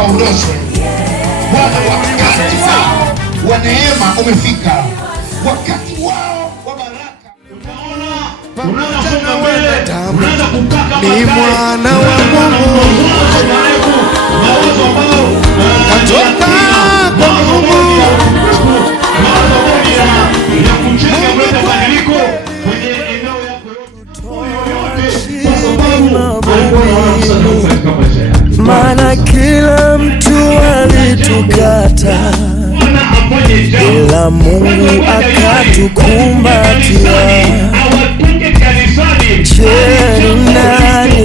ikaondoshwe. Bwana, wakati wao wa neema umefika, wakati wao wa baraka. Ni mwana wa Mungu katoka kwa Mungu. Maana kila mtu alitukata, ila Mungu akatukumbatia. Je, ni nani